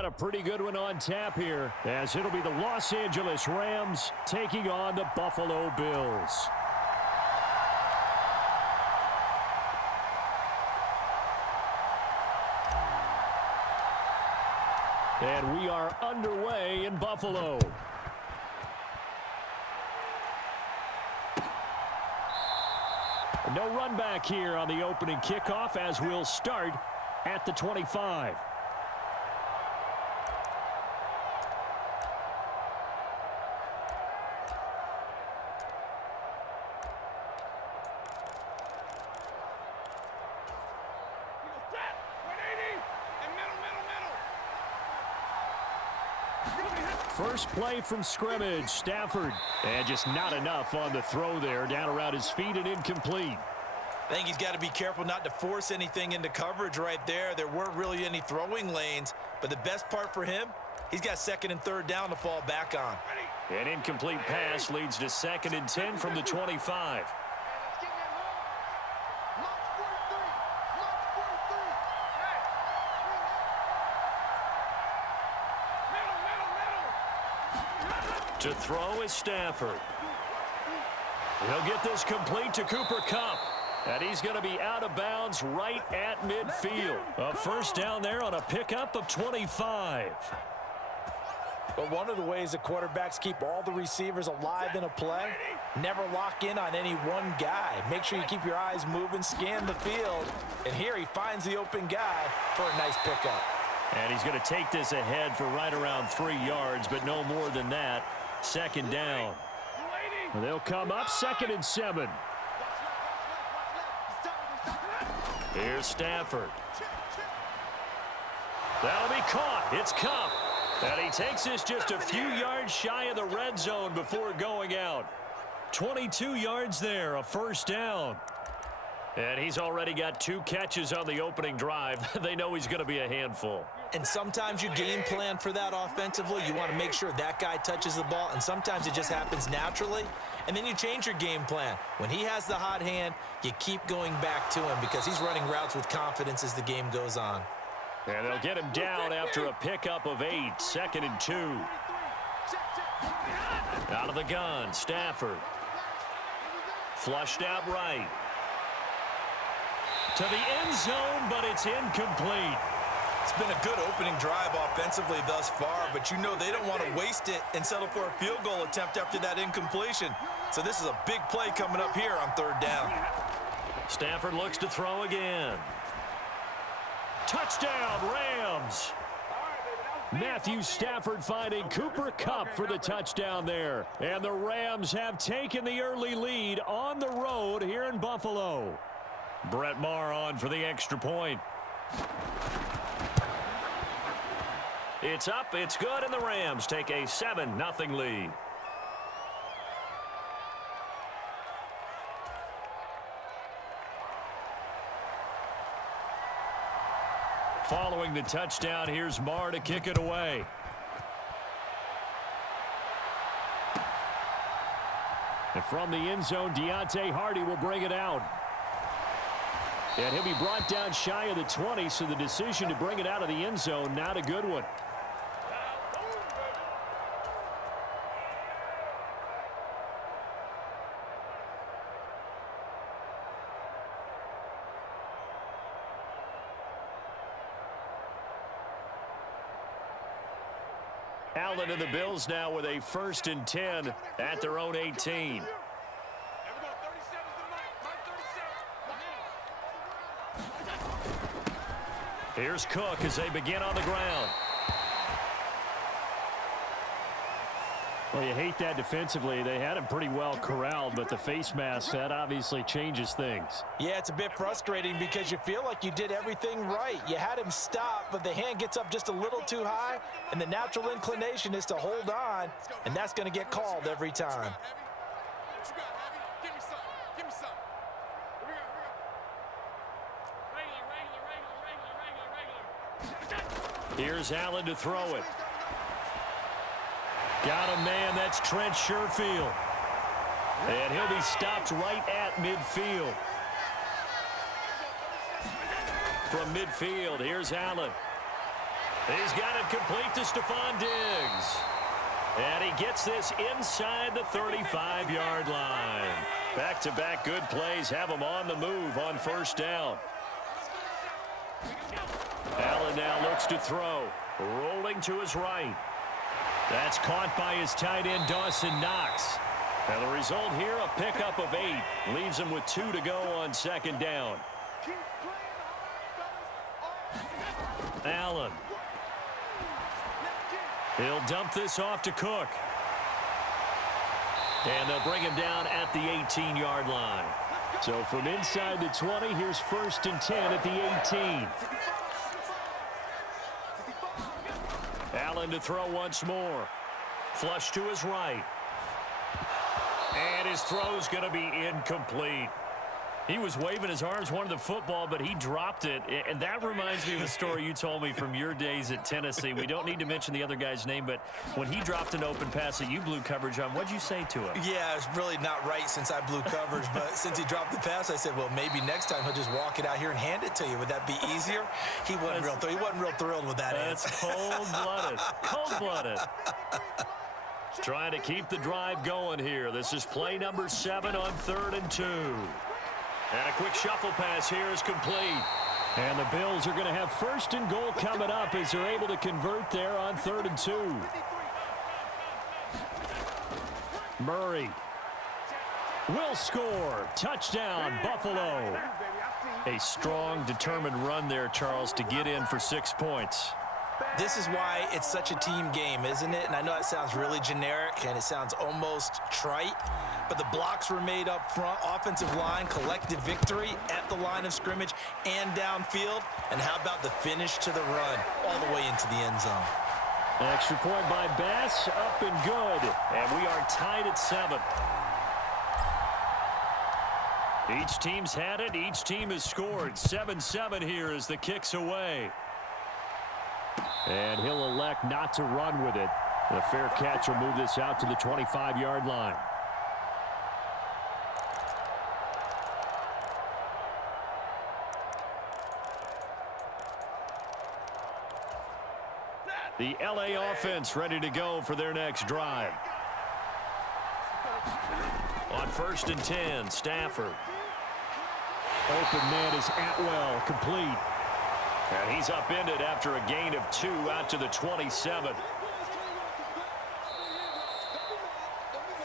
got a pretty good one on tap here, as it'll be the Los Angeles Rams taking on the Buffalo Bills. And we are underway in Buffalo. No run back here on the opening kickoff, as we'll start at the 25. First play from scrimmage, Stafford. And just not enough on the throw there, down around his feet and incomplete. I think he's got to be careful not to force anything into coverage right there. There weren't really any throwing lanes, but the best part for him, he's got second and third down to fall back on. An incomplete pass leads to 2nd and 10 from the 25. To throw is Stafford. He'll get this complete to Cooper Kupp. And he's going to be out of bounds right at midfield. A first down there on a pickup of 25. But one of the ways the quarterbacks keep all the receivers alive in a play, never lock in on any one guy. Make sure you keep your eyes moving, scan the field. And here he finds the open guy for a nice pickup. And he's going to take this ahead for right around 3 yards, but no more than that. 2nd down. They'll come up 2nd and 7. Here's Stafford. That'll be caught. It's Kupp. And he takes this just a few yards shy of the red zone before going out. 22 yards there, a first down. And he's already got 2 catches on the opening drive. They know he's going to be a handful. And sometimes you game plan for that offensively. You want to make sure that guy touches the ball, and sometimes it just happens naturally. And then you change your game plan. When he has the hot hand, you keep going back to him because he's running routes with confidence as the game goes on. And they'll get him down after a pickup of 8, 2nd and 2. Out of the gun, Stafford. Flushed out right. To the end zone, but it's incomplete. It's been a good opening drive offensively thus far, but you know they don't want to waste it and settle for a field goal attempt after that incompletion. So this is a big play coming up here on 3rd down. Stafford looks to throw again. Touchdown, Rams. Matthew Stafford finding Cooper Kupp for the touchdown there. And the Rams have taken the early lead on the road here in Buffalo. Brett Maher on for the extra point. It's up, it's good, and the Rams take a 7-0 lead. Following the touchdown, here's Maher to kick it away. And from the end zone, Deontay Hardy will bring it out. And he'll be brought down shy of the 20, so the decision to bring it out of the end zone, not a good one. Allen and the Bills now with a 1st and 10 at their own 18. Here's Cook as they begin on the ground. Well, you hate that defensively. They had him pretty well corralled, but the face mask, that obviously changes things. Yeah, it's a bit frustrating because you feel like you did everything right. You had him stop, but the hand gets up just a little too high, and the natural inclination is to hold on, and that's going to get called every time. Here's Allen to throw it. Got a man, that's Trent Sherfield. And he'll be stopped right at midfield. From midfield, here's Allen. He's got it complete to Stephon Diggs. And he gets this inside the 35-yard line. Back-to-back good plays have him on the move on first down. Allen now looks to throw. Rolling to his right. That's caught by his tight end, Dawson Knox. And the result here, a pickup of 8. Leaves him with 2 to go on second down. Allen. He'll dump this off to Cook. And they'll bring him down at the 18-yard line. So from inside the 20, here's 1st and 10 at the 18. Allen to throw once more. Flush to his right. And his throw's going to be incomplete. He was waving his arms, wanted the football, but he dropped it. And that reminds me of a story you told me from your days at Tennessee. We don't need to mention the other guy's name, but when he dropped an open pass that you blew coverage on, what'd you say to him? Yeah, it's really not right since I blew coverage, but since he dropped the pass, I said, well, maybe next time he'll just walk it out here and hand it to you. Would that be easier? He wasn't real thrilled with that answer. That's cold-blooded. Cold-blooded. Trying to keep the drive going here. This is play number 7 on 3rd and 2. And a quick shuffle pass here is complete. And the Bills are going to have 1st and goal coming up as they're able to convert there on 3rd and 2. Murray will score. Touchdown, Buffalo. A strong, determined run there, Charles, to get in for 6 points. This is why it's such a team game, isn't it? And I know that sounds really generic and it sounds almost trite, but the blocks were made up front, offensive line, collective victory at the line of scrimmage and downfield. And how about the finish to the run all the way into the end zone? An extra point by Bass, up and good. And we are tied at 7. Each team's had it. Each team has scored. 7-7 here as the kick's away. And he'll elect not to run with it. The fair catch will move this out to the 25-yard line. The LA offense ready to go for their next drive. On 1st and 10, Stafford. Open man is Atwell, complete. And he's upended after a gain of 2 out to the 27.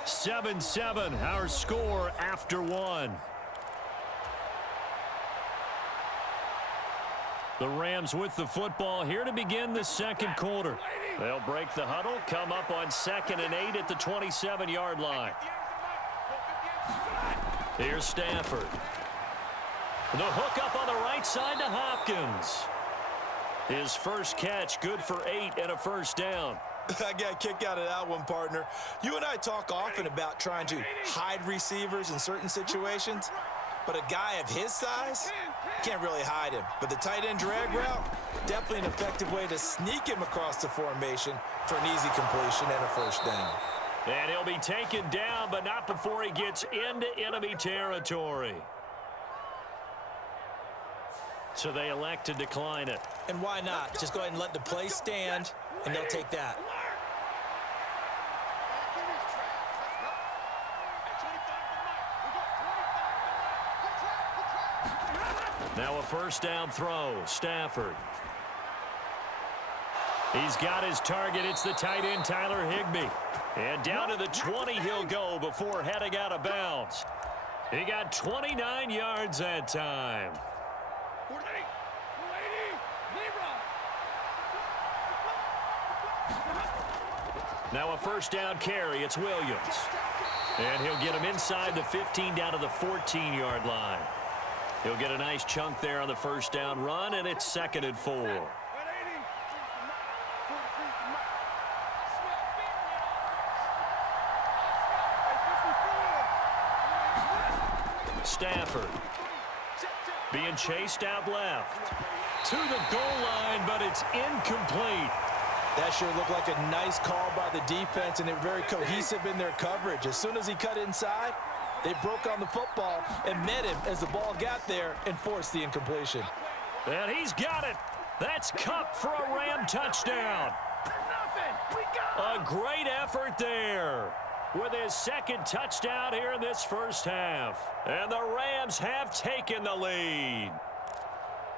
7-7, our score after 1. The Rams with the football here to begin the second quarter. They'll break the huddle, come up on 2nd and 8 at the 27-yard line. Here's Stafford. The hook up on the right side to Hopkins. His first catch, good for 8 and a first down. I got a kick out of that one, partner. You and I talk often about trying to hide receivers in certain situations, but a guy of his size can't really hide him. But the tight end drag route, definitely an effective way to sneak him across the formation for an easy completion and a first down. And he'll be taken down, but not before he gets into enemy territory. So they elect to decline it. And why not? Just go ahead and let the play stand, and they'll take that. Now a first down throw. Stafford. He's got his target. It's the tight end, Tyler Higbee. And down to the 20 he'll go before heading out of bounds. He got 29 yards that time. Now a first down carry. It's Williams. And he'll get him inside the 15 down to the 14-yard line. He'll get a nice chunk there on the first down run, and it's 2nd and 4. Stafford being chased out left to the goal line, but it's incomplete. That sure looked like a nice call by the defense, and they're very cohesive in their coverage. As soon as he cut inside, they broke on the football and met him as the ball got there and forced the incompletion. And he's got it. That's Cup for a Ram touchdown. A great effort there with his second touchdown here in this first half. And the Rams have taken the lead.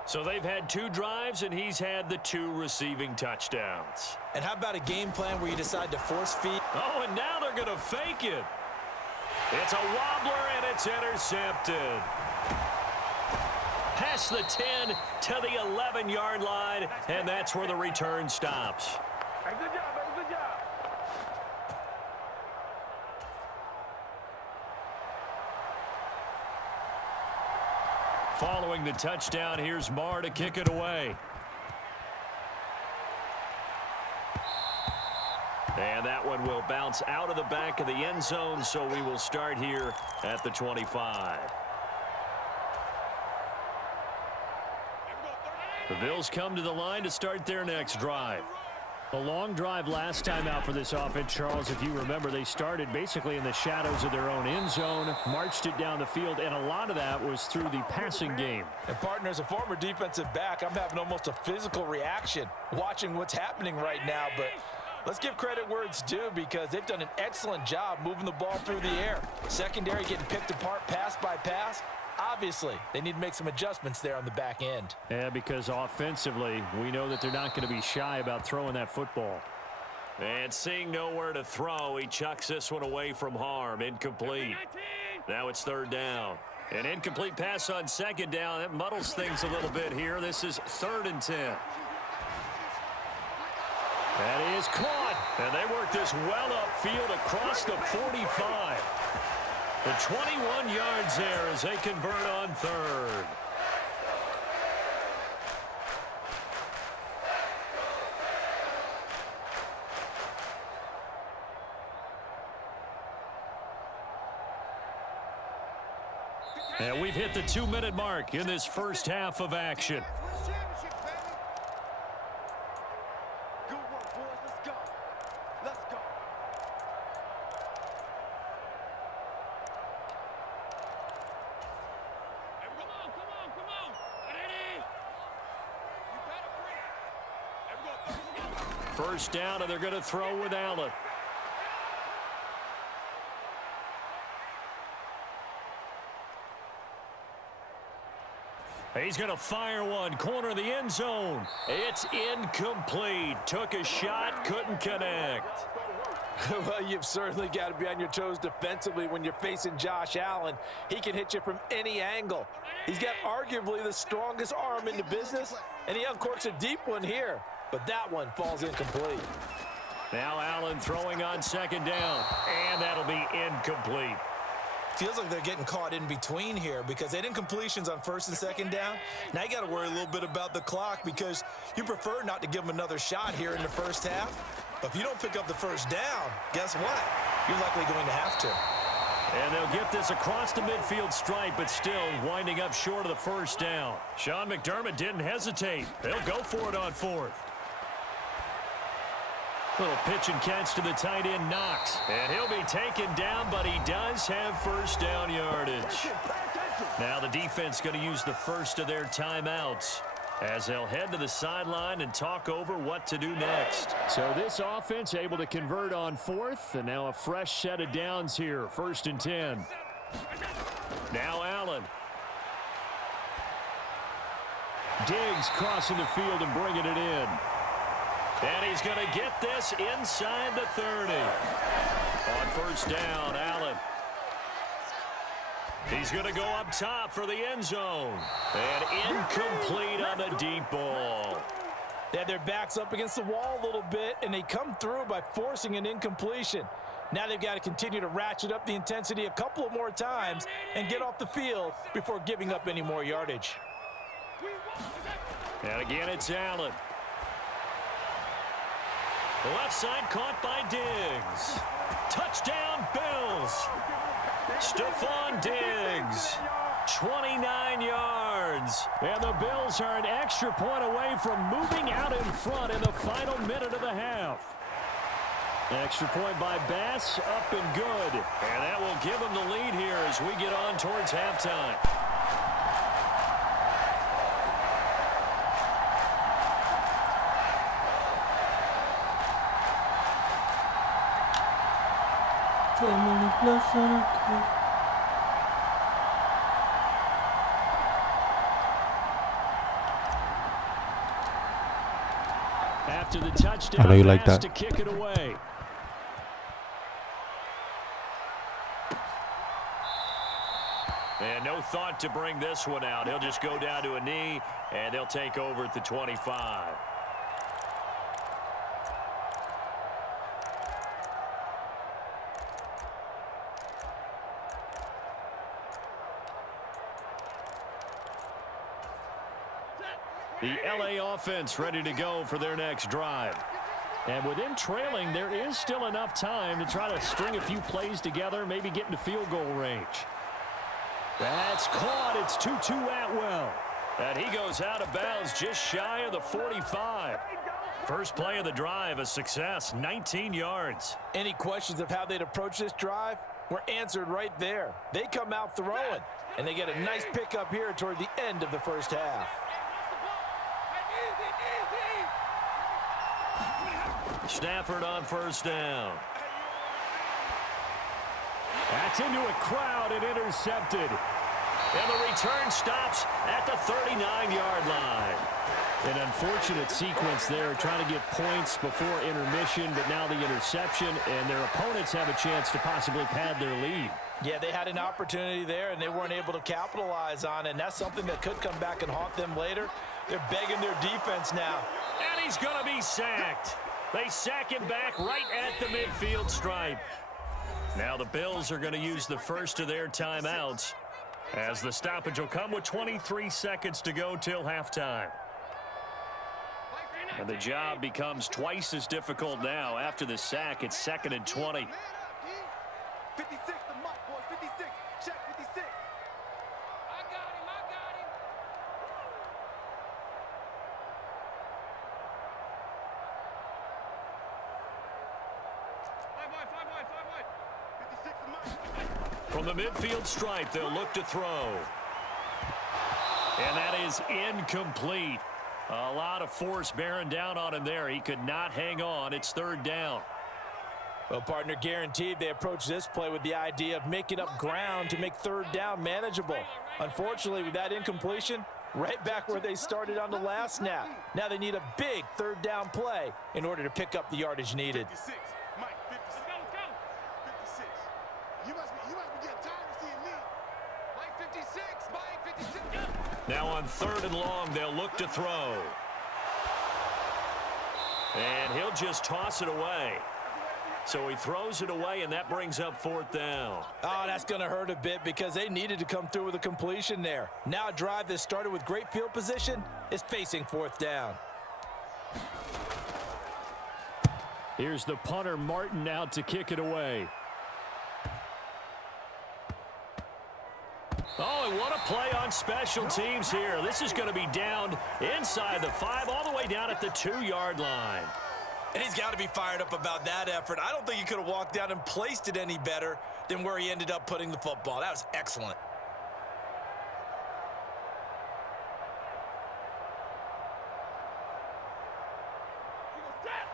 So they've had 2 drives, and he's had the 2 receiving touchdowns. And how about a game plan where you decide to force feed? Oh, and now they're going to fake it. It's a wobbler, and it's intercepted. Past the 10 to the 11-yard line, and that's where the return stops. Hey, good job, baby, good job. Following the touchdown, here's Marr to kick it away. And that one will bounce out of the back of the end zone, so we will start here at the 25. The Bills come to the line to start their next drive. A long drive last time out for this offense, Charles. If you remember, they started basically in the shadows of their own end zone, marched it down the field, and a lot of that was through the passing game. And partner, as a former defensive back, I'm having almost a physical reaction watching what's happening right now. But let's give credit where it's due, because they've done an excellent job moving the ball through the air. Secondary getting picked apart pass by pass. Obviously, they need to make some adjustments there on the back end. Yeah, because offensively, we know that they're not going to be shy about throwing that football. And seeing nowhere to throw, he chucks this one away from harm. Incomplete. Now it's 3rd down. An incomplete pass on 2nd down. That muddles things a little bit here. This is 3rd and 10. That is caught. And they work this well upfield across the 45. The 21 yards there as they convert on 3rd. And we've hit the 2-minute mark in this first half of action. First down, and they're going to throw with Allen. He's going to fire one. Corner of the end zone. It's incomplete. Took a shot, couldn't connect. Well, you've certainly got to be on your toes defensively when you're facing Josh Allen. He can hit you from any angle. He's got arguably the strongest arm in the business, and he uncorks a deep one here. But that one falls incomplete. Now Allen throwing on 2nd down, and that'll be incomplete. Feels like they're getting caught in between here, because they had incompletions on 1st and 2nd down. Now you got to worry a little bit about the clock, because you prefer not to give them another shot here in the first half. But if you don't pick up the first down, guess what? You're likely going to have to. And they'll get this across the midfield stripe, but still winding up short of the first down. Sean McDermott didn't hesitate. They'll go for it on 4th. Little pitch and catch to the tight end, Knox. And he'll be taken down, but he does have first down yardage. Now the defense going to use the first of their timeouts as they'll head to the sideline and talk over what to do next. So this offense able to convert on 4th, and now a fresh set of downs here. 1st and 10. Now Allen. Diggs crossing the field and bringing it in. And he's going to get this inside the 30. On first down, Allen. He's going to go up top for the end zone. And incomplete on the deep ball. They had their backs up against the wall a little bit, and they come through by forcing an incompletion. Now they've got to continue to ratchet up the intensity a couple of more times and get off the field before giving up any more yardage. And again, it's Allen. The left side caught by Diggs. Touchdown, Bills. Stephon Diggs, 29 yards. And the Bills are an extra point away from moving out in front in the final minute of the half. Extra point by Bass, up and good. And that will give them the lead here as we get on towards halftime. Family plus on a cake. After the touchdown, I know you like that. To kick it away. And no thought to bring this one out. He'll just go down to a knee, and they'll take over at the 25. The LA offense ready to go for their next drive. And with them trailing, there is still enough time to try to string a few plays together, maybe get into field goal range. That's caught. It's Tutu Atwell. And he goes out of bounds just shy of the 45. First play of the drive, a success, 19 yards. Any questions of how they'd approach this drive were answered right there. They come out throwing, and they get a nice pickup here toward the end of the first half. Stafford on first down. That's into a crowd and intercepted. And the return stops at the 39-yard line. An unfortunate sequence there, trying to get points before intermission, but now the interception, and their opponents have a chance to possibly pad their lead. Yeah, they had an opportunity there, and they weren't able to capitalize on it, and that's something that could come back and haunt them later. They're begging their defense now. And he's going to be sacked. They sack him back right at the midfield stripe. Now the Bills are going to use the first of their timeouts, as the stoppage will come with 23 seconds to go till halftime. And the job becomes twice as difficult now. After the sack, it's 2nd and 20. 56, the mark, boys. 56. Check 56. I got him. From the midfield stripe, they'll look to throw. And that is incomplete. A lot of force bearing down on him there. He could not hang on. It's 3rd down. Well, partner, guaranteed they approach this play with the idea of making up ground to make 3rd down manageable. Unfortunately, with that incompletion, right back where they started on the last snap. Now they need a big 3rd down play in order to pick up the yardage needed. 56. Mike, 56. Let's go. 56. You must be getting tired of seeing me. Mike, 56. Mike, 56. Now on 3rd and long, they'll look to throw. And he'll just toss it away. So he throws it away, and that brings up 4th down. Oh, that's going to hurt a bit because they needed to come through with a completion there. Now a drive that started with great field position is facing 4th down. Here's the punter, Martin, out to kick it away. Oh, and what a play on special teams here. This is going to be down inside the 5, all the way down at the 2-yard line. And he's got to be fired up about that effort. I don't think he could have walked down and placed it any better than where he ended up putting the football. That was excellent.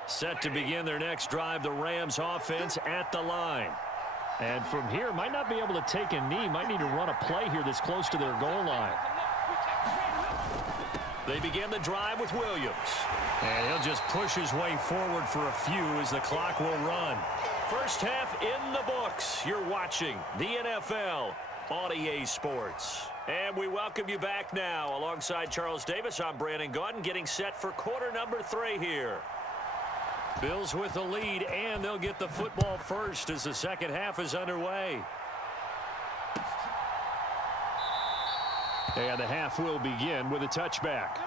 Set to begin their next drive, the Rams offense at the line. And from here, might not be able to take a knee, might need to run a play here that's close to their goal line. They begin the drive with Williams. And he'll just push his way forward for a few as the clock will run. First half in the books. You're watching the NFL on EA Sports. And we welcome you back now. Alongside Charles Davis, I'm Brandon Gaudin, getting set for quarter number 3 here. Bills with the lead, and they'll get the football first as the second half is underway. And the half will begin with a touchback.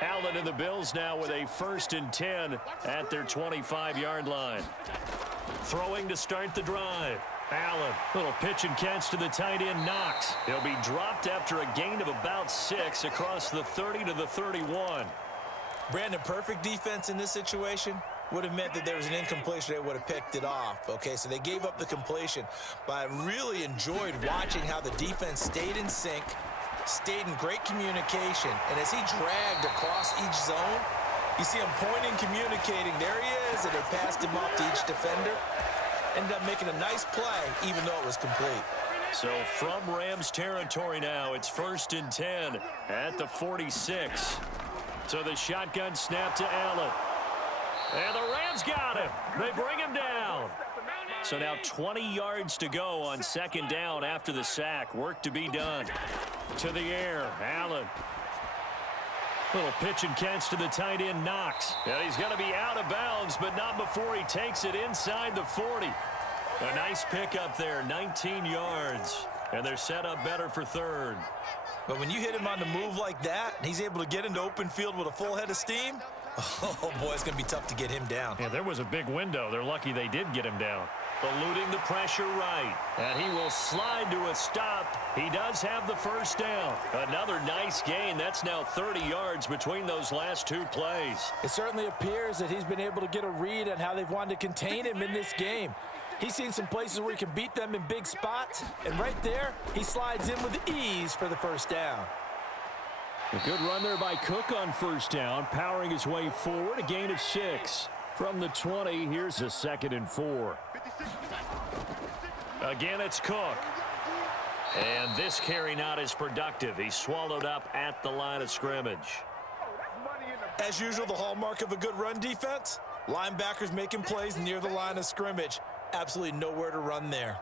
Allen and the Bills now with a 1st and 10 at their 25-yard line. Throwing to start the drive. Allen, little pitch and catch to the tight end, Knox. He'll be dropped after a gain of about 6 across the 30 to the 31. Brandon, perfect defense in this situation would have meant that there was an incompletion. They would have picked it off. Okay, so they gave up the completion. But I really enjoyed watching how the defense stayed in sync stayed in great communication, and as he dragged across each zone, you see him pointing, communicating. There he is, and they passed him off to each defender. Ended up making a nice play, even though it was complete. So from Rams territory now, it's 1st and 10 at the 46. So the shotgun snap to Allen. And the Rams got him. They bring him down. So now 20 yards to go on 2nd down after the sack. Work to be done. To the air, Allen. Little pitch and catch to the tight end, Knox. And he's going to be out of bounds, but not before he takes it inside the 40. A nice pickup there, 19 yards. And they're set up better for 3rd. But when you hit him on the move like that, and he's able to get into open field with a full head of steam, oh boy, it's going to be tough to get him down. Yeah, there was a big window. They're lucky they did get him down. Eluding the pressure right. And he will slide to a stop. He does have the 1st down. Another nice gain. That's now 30 yards between those last 2 plays. It certainly appears that he's been able to get a read on how they've wanted to contain him in this game. He's seen some places where he can beat them in big spots, and right there, he slides in with ease for the 1st down. A good run there by Cook on 1st down, powering his way forward, a gain of 6. From the 20, here's a 2nd and 4. Again, it's Cook. And this carry not as productive. He's swallowed up at the line of scrimmage. As usual, the hallmark of a good run defense, linebackers making plays near the line of scrimmage. Absolutely nowhere to run there.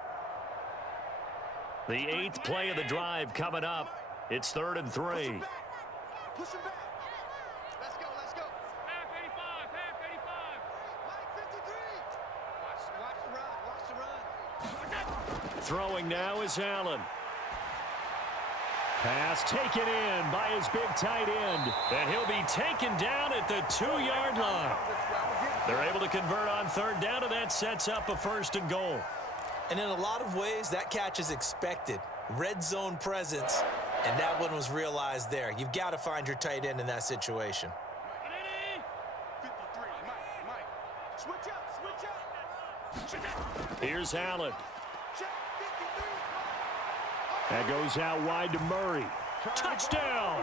The 8th play of the drive coming up. It's 3rd and 3. Push him back. Let's go, let's go. Half 85, half 85. Mike 53. Watch the run. Throwing now is Allen. Pass taken in by his big tight end. And he'll be taken down at the 2-yard line. They're able to convert on 3rd down, and that sets up a 1st and goal. And in a lot of ways, that catch is expected. Red zone presence, and that one was realized there. You've got to find your tight end in that situation. 53, Mike. Switch up. Here's Allen. Check 53. That goes out wide to Murray. Touchdown!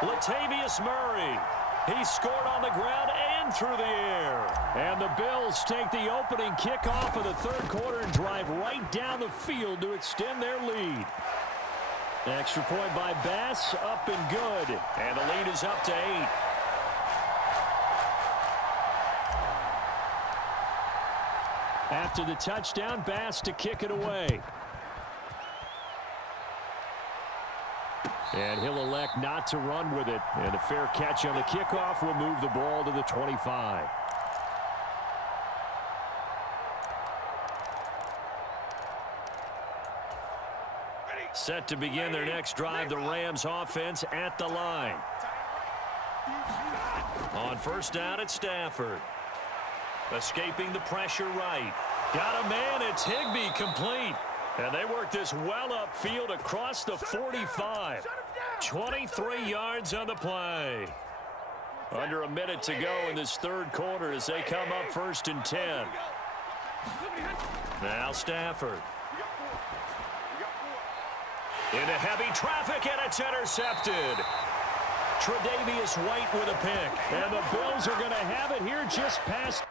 Latavius Murray. He scored on the ground and through the air. And the Bills take the opening kickoff of the 3rd quarter and drive right down the field to extend their lead. Extra point by Bass, up and good. And the lead is up to 8. After the touchdown, Bass to kick it away. And he'll elect not to run with it. And a fair catch on the kickoff will move the ball to the 25. Set to begin their next drive, the Rams offense at the line. On 1st down, it's Stafford. Escaping the pressure right. Got a man, it's Higbee, complete. And they work this well upfield across the 45. 23 yards on the play. Under a minute to go in this 3rd quarter as they come up 1st and 10. Now Stafford. Into heavy traffic, and it's intercepted. Tre'Davious White with a pick. And the Bills are going to have it here just past